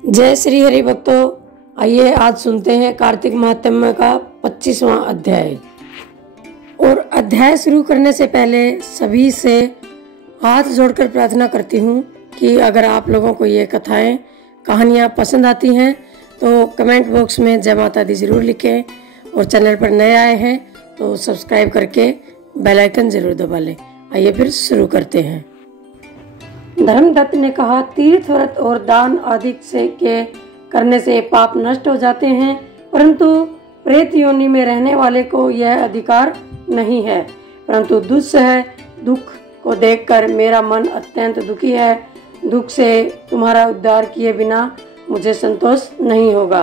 जय श्री हरि भक्तों, आइए आज सुनते हैं कार्तिक महात्म्य का 25वां अध्याय। और अध्याय शुरू करने से पहले सभी से हाथ जोड़कर प्रार्थना करती हूँ कि अगर आप लोगों को ये कथाएं कहानियाँ पसंद आती हैं तो कमेंट बॉक्स में जय माता दी जरूर लिखें, और चैनल पर नए आए हैं तो सब्सक्राइब करके बेल आइकन जरूर दबा लें। आइए फिर शुरू करते हैं। धर्मदत्त ने कहा, तीर्थ व्रत और दान आदि से के करने से पाप नष्ट हो जाते हैं, परंतु प्रेत योनि में रहने वाले को यह अधिकार नहीं है। परंतु दुस्सह दुख को देखकर मेरा मन अत्यंत दुखी है। दुख से तुम्हारा उद्धार किए बिना मुझे संतोष नहीं होगा।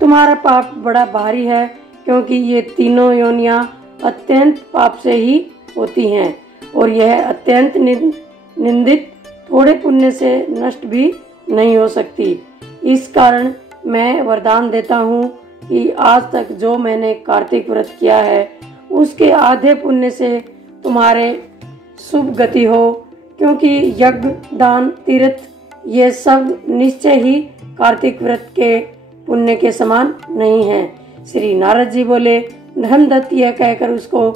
तुम्हारा पाप बड़ा भारी है, क्योंकि ये तीनों योनियां अत्यंत पाप से ही होती हैं, और यह अत्यंत निंदित थोड़े पुण्य से नष्ट भी नहीं हो सकती। इस कारण मैं वरदान देता हूँ कि आज तक जो मैंने कार्तिक व्रत किया है उसके आधे पुण्य से तुम्हारे शुभ गति हो, क्योंकि यज्ञ दान तीर्थ ये सब निश्चय ही कार्तिक व्रत के पुण्य के समान नहीं है। श्री नारद जी बोले, धर्मदत्त यह कहकर उसको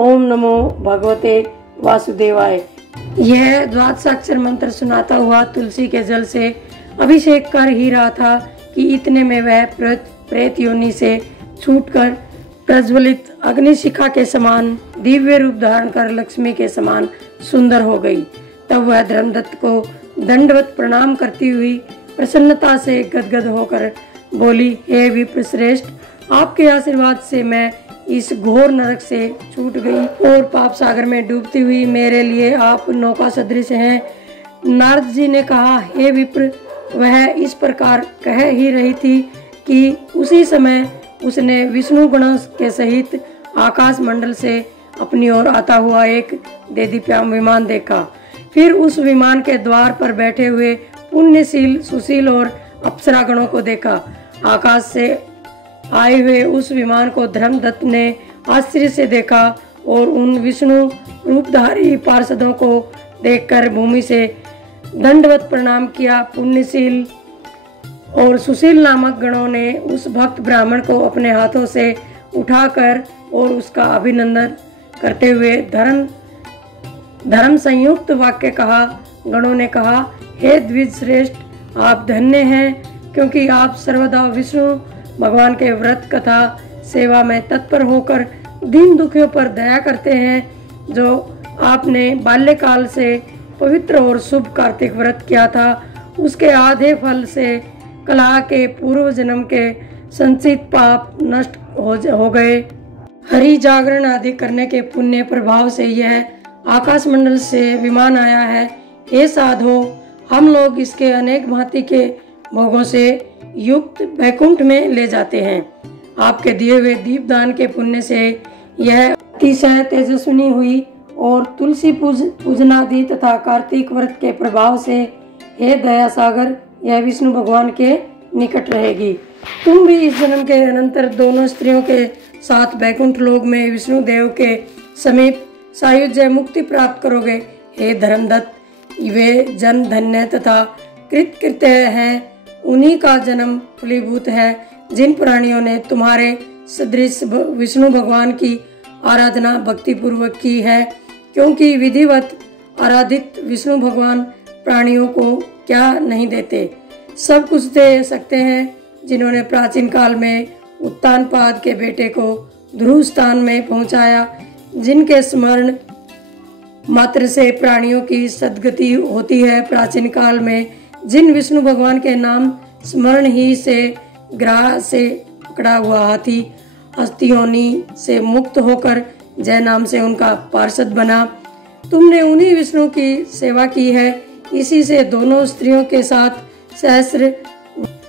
ओम नमो भगवते वासुदेवाय यह द्वादशाक्षर मंत्र सुनाता हुआ तुलसी के जल से अभिषेक कर ही रहा था कि इतने में वह प्रेत योनि से छूटकर प्रज्वलित अग्निशिखा के समान दिव्य रूप धारण कर लक्ष्मी के समान सुंदर हो गई। तब वह धर्मदत्त को दंडवत प्रणाम करती हुई प्रसन्नता से गदगद होकर बोली, हे विप्रश्रेष्ठ, आपके आशीर्वाद से मैं इस घोर नरक से छूट गई और पाप सागर में डूबती हुई मेरे लिए आप नौका सदृश हैं। नारद जी ने कहा, हे विप्र, वह इस प्रकार कह ही रही थी कि उसी समय उसने विष्णु गणों के सहित आकाश मंडल से अपनी ओर आता हुआ एक देदीप्याम विमान देखा। फिर उस विमान के द्वार पर बैठे हुए पुण्यशील, सुशील और अप्सरा गणों को देखा। आकाश से आए हुए उस विमान को धर्मदत्त ने आश्चर्य से देखा और उन विष्णु रूपधारी पार्षदों को देखकर भूमि से दंडवत प्रणाम किया। पुण्यशील और सुशील नामक गणों ने उस भक्त ब्राह्मण को अपने हाथों से उठाकर और उसका अभिनंदन करते हुए धर्म संयुक्त वाक्य कहा। गणों ने कहा, हे द्विज श्रेष्ठ, आप धन्य हैं, क्योंकि आप सर्वदा विष्णु भगवान के व्रत कथा सेवा में तत्पर होकर दीन दुखियों पर दया करते हैं। जो आपने बाल्यकाल से पवित्र और शुभ कार्तिक व्रत किया था, उसके आधे फल से कलह के पूर्व जन्म के संचित पाप नष्ट हो गए। हरि जागरण आदि करने के पुण्य प्रभाव से यह आकाश मंडल से विमान आया है। हे साधो, हम लोग इसके अनेक भांति के भोगों से युक्त वैकुंठ में ले जाते हैं। आपके दिए हुए दीपदान के पुण्य से यह अतिशय तेजस्विनी हुई, और तुलसी पूजनादि तथा कार्तिक व्रत के प्रभाव से हे दया सागर, यह विष्णु भगवान के निकट रहेगी। तुम भी इस जन्म के अनंतर दोनों स्त्रियों के साथ वैकुंठ लोक में विष्णु देव के समीप सायुज्य मुक्ति प्राप्त करोगे। हे धर्मदत्त, वे जन धन्य तथा कृतकृत्य हैं। उन्हीं का जन्म फलीभूत है जिन प्राणियों ने तुम्हारे सदृश विष्णु भगवान की आराधना भक्ति पूर्वक की है, क्योंकि विधिवत आराधित विष्णु भगवान प्राणियों को क्या नहीं देते, सब कुछ दे सकते हैं। जिन्होंने प्राचीन काल में उत्तानपाद के बेटे को ध्रुव स्थान में पहुंचाया, जिनके स्मरण मात्र से प्राणियों की सद्गति होती है। प्राचीन काल में जिन विष्णु भगवान के नाम स्मरण ही से ग्राह से पकड़ा हुआ हाथी अस्तियोनी से मुक्त होकर जय नाम से उनका पार्षद बना, तुमने उन्हीं विष्णु की सेवा की है। इसी से दोनों स्त्रियों के साथ सहस्र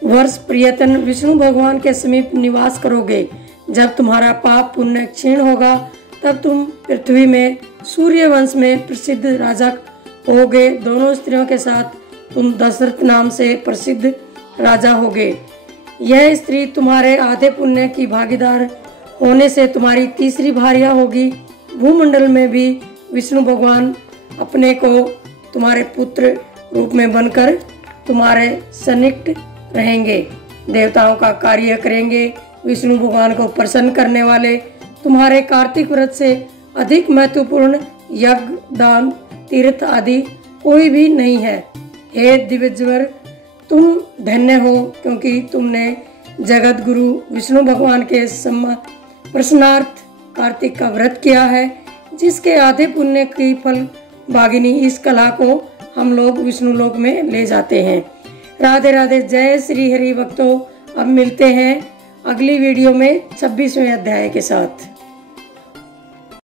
वर्ष प्रियतन विष्णु भगवान के समीप निवास करोगे। जब तुम्हारा पाप पुण्य क्षीण होगा, तब तुम पृथ्वी में सूर्य वंश में प्रसिद्ध राजा होगे। दोनों स्त्रियों के साथ तुम दशरथ नाम से प्रसिद्ध राजा होगे। यह स्त्री तुम्हारे आधे पुण्य की भागीदार होने से तुम्हारी तीसरी भार्या होगी। भूमंडल में भी विष्णु भगवान अपने को तुम्हारे पुत्र रूप में बनकर तुम्हारे सन्निकट रहेंगे, देवताओं का कार्य करेंगे। विष्णु भगवान को प्रसन्न करने वाले तुम्हारे कार्तिक व्रत से अधिक महत्वपूर्ण यज्ञ, दान, तीर्थ आदि कोई भी नहीं है। हे दिव्यज्वर, तुम धन्य हो, क्योंकि तुमने जगत गुरु विष्णु भगवान के प्रसन्नार्थ कार्तिक का व्रत किया है, जिसके आधे पुण्य की फल भागिनी इस कला को हम लोग विष्णु लोक में ले जाते हैं। राधे राधे, जय श्री हरि भक्तों। अब मिलते हैं अगली वीडियो में 26वें अध्याय के साथ।